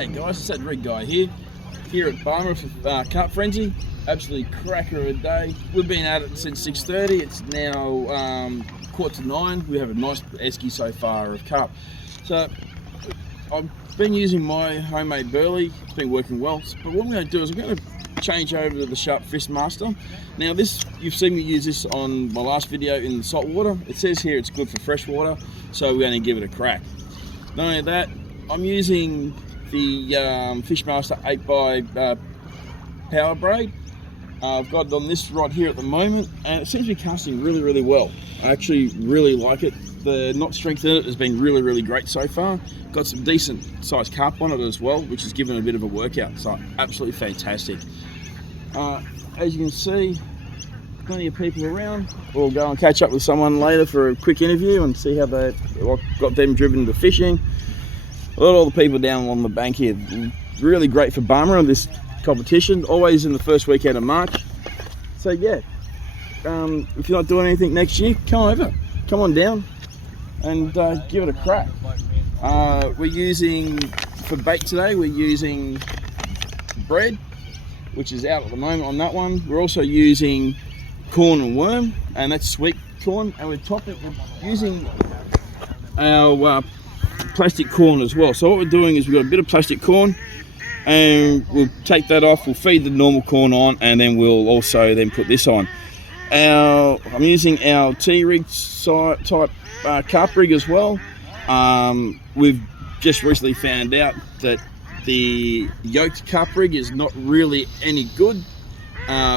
Hey guys, it's that rig guy here at Barmer for Carp Frenzy. Absolutely cracker of a day. We've been at it since 6:30. It's now 8:45. We have a nice esky so far of carp. So I've been using my homemade burley. It's been working well. But what I'm going to do is I'm going to change over to the Sharp Fish Master. Now this, you've seen me use this on my last video in the salt water. It says here it's good for fresh water, so we're going to give it a crack. Not only that, I'm using the Fishmaster 8x power braid. I've got it on this right here at the moment, and it seems to be casting really well. I actually really like it. The knot strength in it has been really great so far. Got some decent sized carp on it as well, which has given it a bit of a workout, so absolutely fantastic. As you can see, plenty of people around. We'll go and catch up with someone later for a quick interview and see how they got them driven to fishing. A lot of all the people down along the bank here, really great for Barmer on this competition, always in the first weekend of March. So yeah, if you're not doing anything next year, come on down and give it a crack. We're using, for bait today, we're using bread, which is out at the moment on that one. We're also using corn and worm, and that's sweet corn, and we're using our plastic corn as well. So what we're doing is we've got a bit of plastic corn, and we'll take that off, we'll feed the normal corn on, and then we'll also then put this on. I'm using our T-rig type carp rig as well. We've just recently found out that the yoked carp rig is not really any good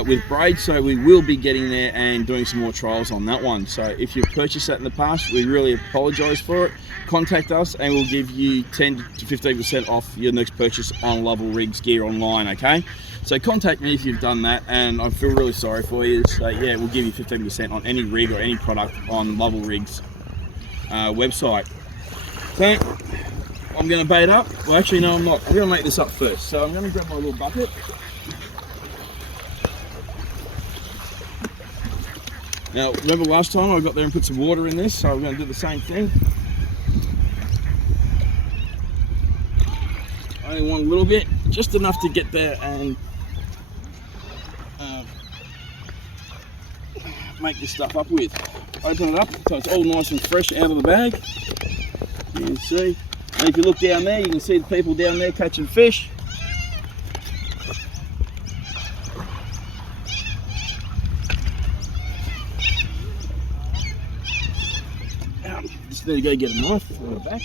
with braid, so we will be getting there and doing some more trials on that one. So if you've purchased that in the past, we really apologize for it. Contact us and we'll give you 10 to 15% off your next purchase on Lovell Rigs gear online, okay? So contact me if you've done that, and I feel really sorry for you. So yeah, we'll give you 15% on any rig or any product on Lovell Rigs website. So I'm going to bait up. Well, actually no, I'm not. I'm going to make this up first. So I'm going to grab my little bucket. Now, remember last time I got there and put some water in this, so I'm going to do the same thing. I only want a little bit, just enough to get there and make this stuff up with. Open it up so it's all nice and fresh out of the bag. You can see. And if you look down there, you can see the people down there catching fish. Just need to go get a knife from the back.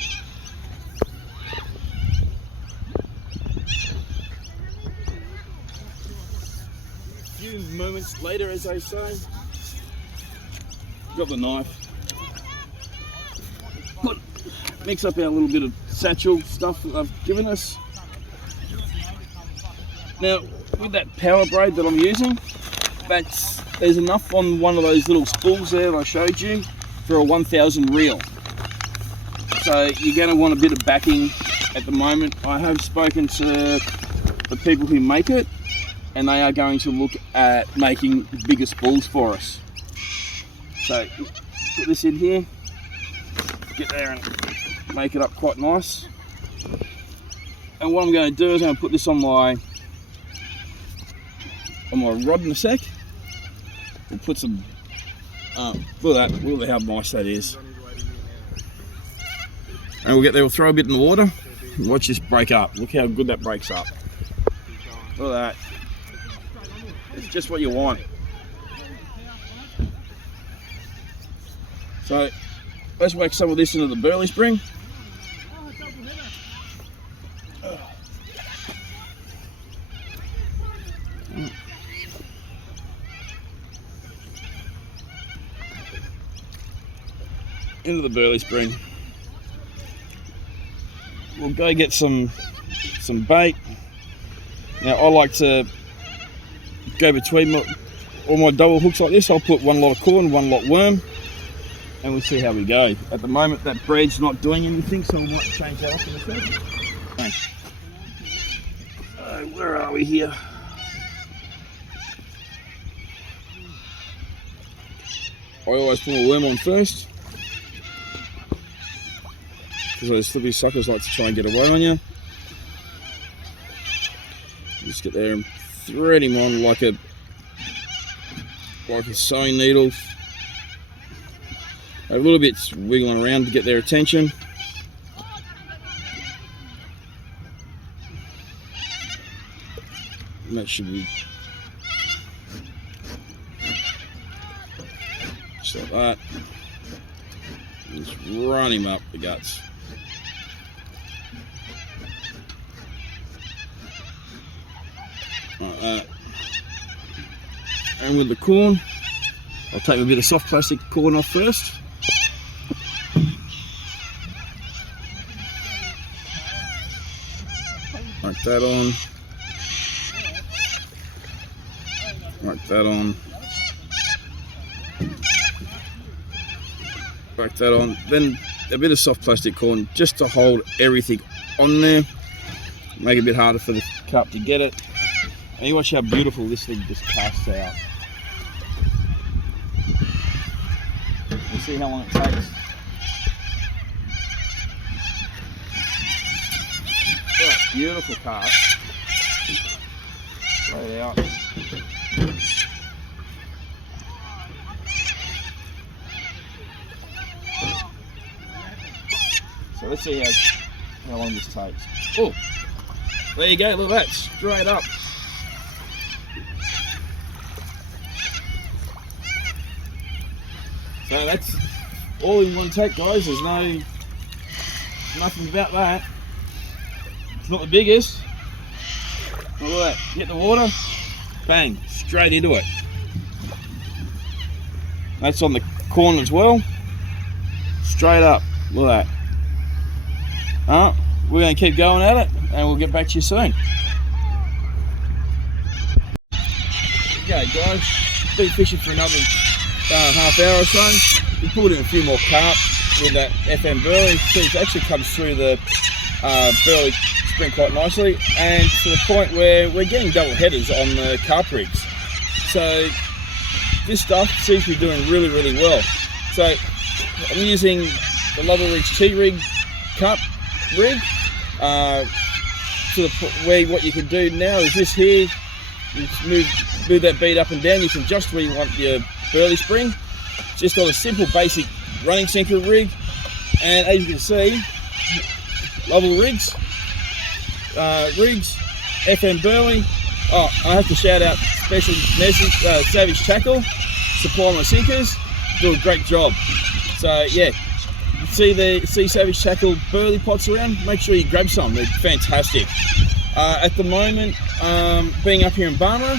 A few moments later, as they say, got the knife. Mix up our little bit of satchel stuff that they've given us. Now, with that power braid that I'm using, there's enough on one of those little spools there that I showed you for a 1000 reel. So you're going to want a bit of backing at the moment. I have spoken to the people who make it, and they are going to look at making bigger spools for us. So put this in here, get there and make it up quite nice. And what I'm going to do is I'm going to put this on my rod in a sec. We'll put some, look at that, look at how nice that is. And we'll get there, we'll throw a bit in the water and watch this break up. Look how good that breaks up. Look at that. It's just what you want. So let's whack some of this into the burley spring. Into the burley spring. We'll go get some bait. Now I like to go between all my double hooks like this. I'll put one lot of corn, one lot worm, and we'll see how we go. At the moment that bread's not doing anything, so I might change that off in a second. Okay. So where are we here? I always put my worm on first, because those slippy suckers like to try and get away on you. Just get there and thread him on like a sewing needle. A little bit wiggling around to get their attention. And that should be just like that. Just run him up the guts. Like that. And with the corn, I'll take a bit of soft plastic corn off first. Like that on. Like that on. Like that on. Then a bit of soft plastic corn just to hold everything on there. Make it a bit harder for the carp to get it. And you watch how beautiful this thing just casts out. You see how long it takes? Oh, beautiful cast. Lay it out. So let's see how long this takes. Oh, there you go, look at that, straight up. So that's all in one take, guys. There's nothing about that. It's not the biggest. Look at that, hit the water, bang, straight into it. That's on the corn as well. Straight up, look at that. We're going to keep going at it and we'll get back to you soon. Okay guys, been fishing for another half hour or so. We pulled in a few more carp with that FM burley. So it's actually comes through the burley spring quite nicely, and to the point where we're getting double headers on the carp rigs. So this stuff seems to be doing really, really well. So I'm using the Level Rigs T-Rig carp rig. To the where what you can do now is this here. You just move that bead up and down. You can adjust where you want your burley spring. Just on a simple basic running sinker rig. And as you can see, Level Rigs, FM burley. Oh, I have to shout out special message, Savage Tackle, supply my sinkers, do a great job. So yeah, you see Savage Tackle burley pots around, make sure you grab some, they're fantastic. At the moment, being up here in Barmera,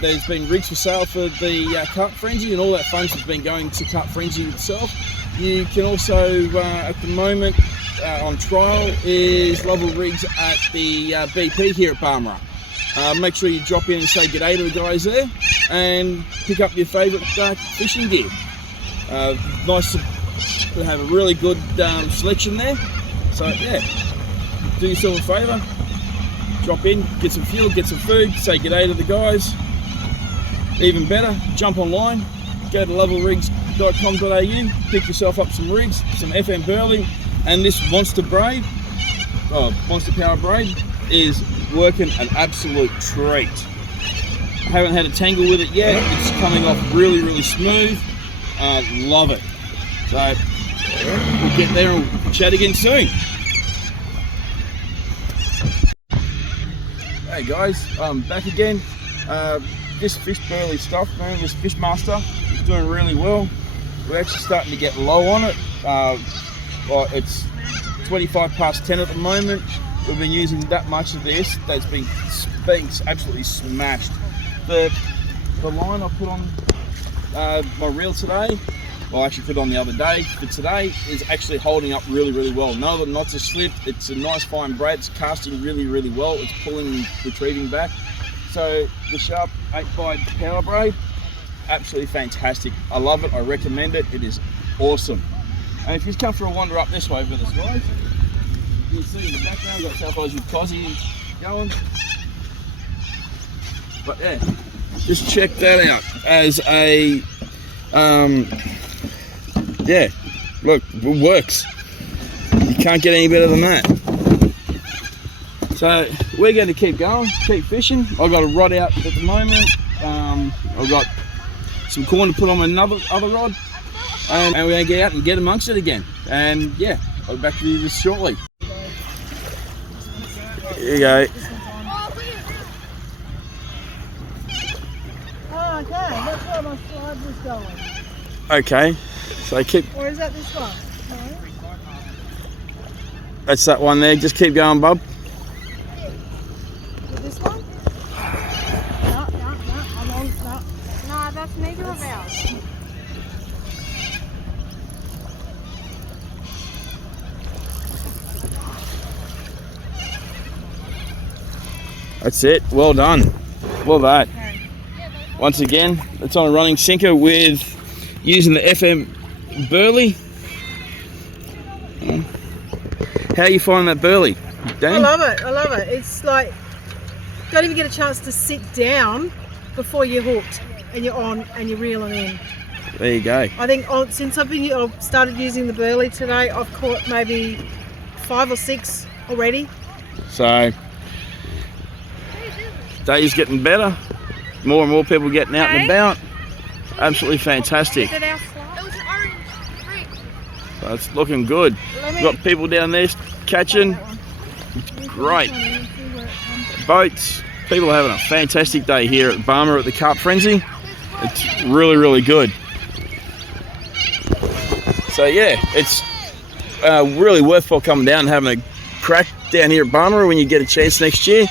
there's been rigs for sale for the Carp Frenzy, and all that funds has been going to Carp Frenzy itself. You can also, at the moment, on trial is Level Rigs at the BP here at Barmera. Make sure you drop in and say g'day to the guys there and pick up your favourite fishing gear. Nice to have a really good selection there. So yeah, do yourself a favour, drop in, get some fuel, get some food, say g'day to the guys. Even better, jump online, go to levelrigs.com.au, pick yourself up some rigs, some FM burley, and this Monster braid, Monster Power braid, is working an absolute treat. I haven't had a tangle with it yet. It's coming off really, really smooth. Love it. So we'll get there and we'll chat again soon. Hey guys, I'm back again. This fish burley stuff, man, this Fish Master is doing really well. We're actually starting to get low on it. Well, it's 25 past 10 at the moment. We've been using that much of this that's been absolutely smashed. The line I put on my reel today, well, I actually put it on the other day, but today is actually holding up really, really well. None of the knots are slipped. It's a nice fine braid. It's casting really, really well. It's pulling and retrieving back. So the Sharp 8x power braid, absolutely fantastic. I love it. I recommend it. It is awesome. And if you come for a wander up this way with us, guys, you can see in the background we've got South Oz with Cozzy going. But yeah, just check that out as a yeah, look, it works. You can't get any better than that. So we're going to keep going, keep fishing. I've got a rod out at the moment. I've got some corn to put on other rod, and we're going to get out and get amongst it again. And yeah, I'll be back to you just shortly. Here you go. Oh, okay, that's where my slide was going. Okay, so keep. Or is that this one? No? That's that one there. Just keep going, bub. This one? No, I'm on, no. No, that's maybe a valve. That's it. Well done. Well that. Once again, it's on a running sinker with using the FM burley. How you find that burley, Dan? I love it. It's like, don't even get a chance to sit down before you're hooked and you're on and you're reeling in. There you go. I think since I've started using the burley today, I've caught maybe 5 or 6 already. So, day's getting better. More and more people getting out and about. Absolutely fantastic. It was an orange drink. So it's looking good. We've got people down there catching. Great. Boats. People are having a fantastic day here at Barmer at the Carp Frenzy. It's really, really good. So yeah, it's really worthwhile coming down and having a crack down here at Barmer when you get a chance next year.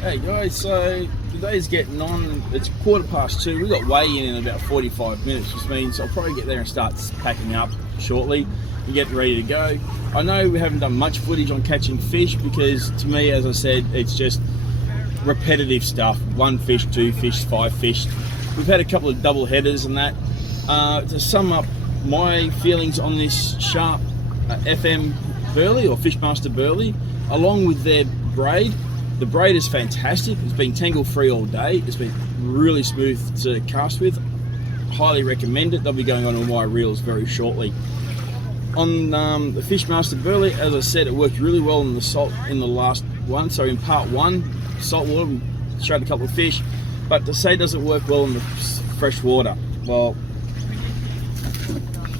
Hey guys, so today's getting on. It's 2:15. We've got weigh in about 45 minutes, which means I'll probably get there and start packing up shortly and getting ready to go. I know we haven't done much footage on catching fish because to me, as I said, it's just repetitive stuff. 1 fish, 2 fish, 5 fish. We've had a couple of double headers and that. To sum up my feelings on this sharp FM burley or Fishmaster burley, along with their braid. The braid is fantastic. It's been tangle free all day. It's been really smooth to cast with. Highly recommend it. They'll be going on my reels very shortly. On the Fishmaster burley, as I said, it worked really well in the salt in the last one. So in part 1, saltwater, we showed a couple of fish, but to say it doesn't work well in the fresh water, well,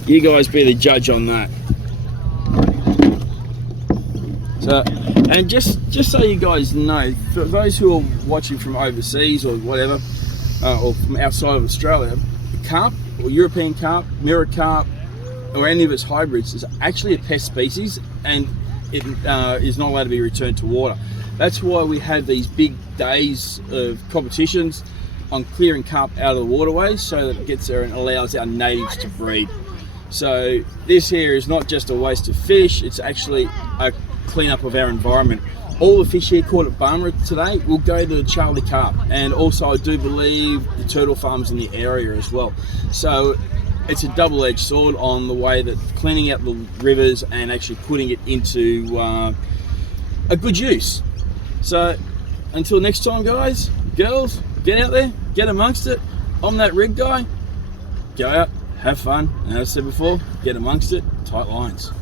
you guys be the judge on that. So, and just so you guys know, for those who are watching from overseas or whatever, or from outside of Australia, carp or European carp, mirror carp, or any of its hybrids is actually a pest species, and it is not allowed to be returned to water. That's why we have these big days of competitions on clearing carp out of the waterways, so that it gets there and allows our natives to breed. So this here is not just a waste of fish; it's actually a cleanup of our environment. All the fish here caught at Barmer today will go to Charlie Carp, and also I do believe the turtle farms in the area as well. So it's a double-edged sword on the way that cleaning out the rivers and actually putting it into a good use. So until next time, guys, girls, get out there, get amongst it. I'm that rig guy. Go out, have fun, and as I said before, get amongst it, tight lines.